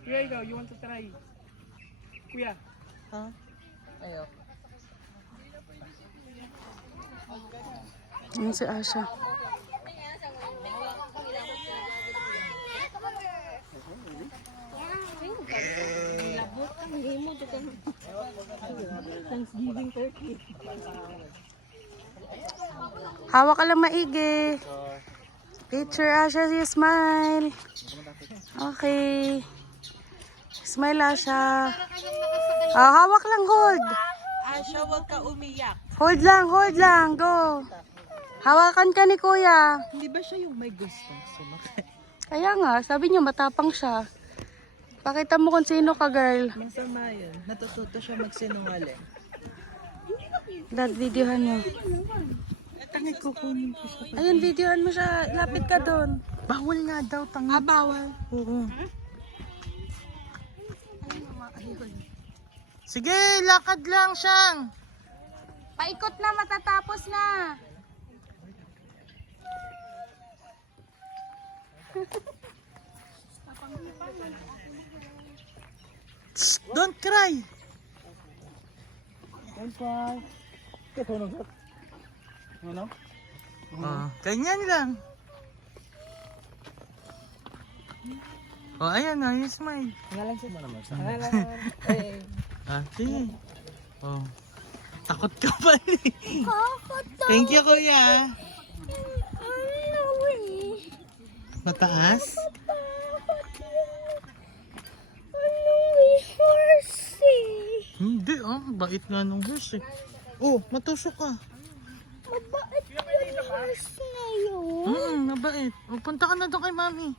Kuya, ikaw, you want to try? Kuya. Ha? Ayaw. Yan si Asha. Thanksgiving turkey. Hawak ka lang maigi. Picture, Asha, you smile. Okay. Smile, Asha. Hawak lang, hold. Asha, huwag ka umiyak. Hold lang, go. Hawakan ka ni Kuya. Hindi ba siya yung may gustong sumakay? Kaya nga, sabi niya matapang siya. Pakita mo kung sino ka, girl. Masama yun. Natututo siya magsinungaling. Dad, videohan mo. Tangay ko kunin ko siya. Ayun, videohan mo siya. Lapit ka doon. Bawal nga daw, tangay. Bawal. Oo. Sige, lakad lang siyang. Paikot na, matatapos na. Don't cry. Ganyan lang. Oh, ayan na, yung smile. Ate. Oh. Takot ka pa eh. Thank you, kuya. Mataas? Hindi, bait nga nung horse eh. Oh, matusok ka. Mabait yung horse na yun. Mabait. Oh, punta ka na doon kay mami.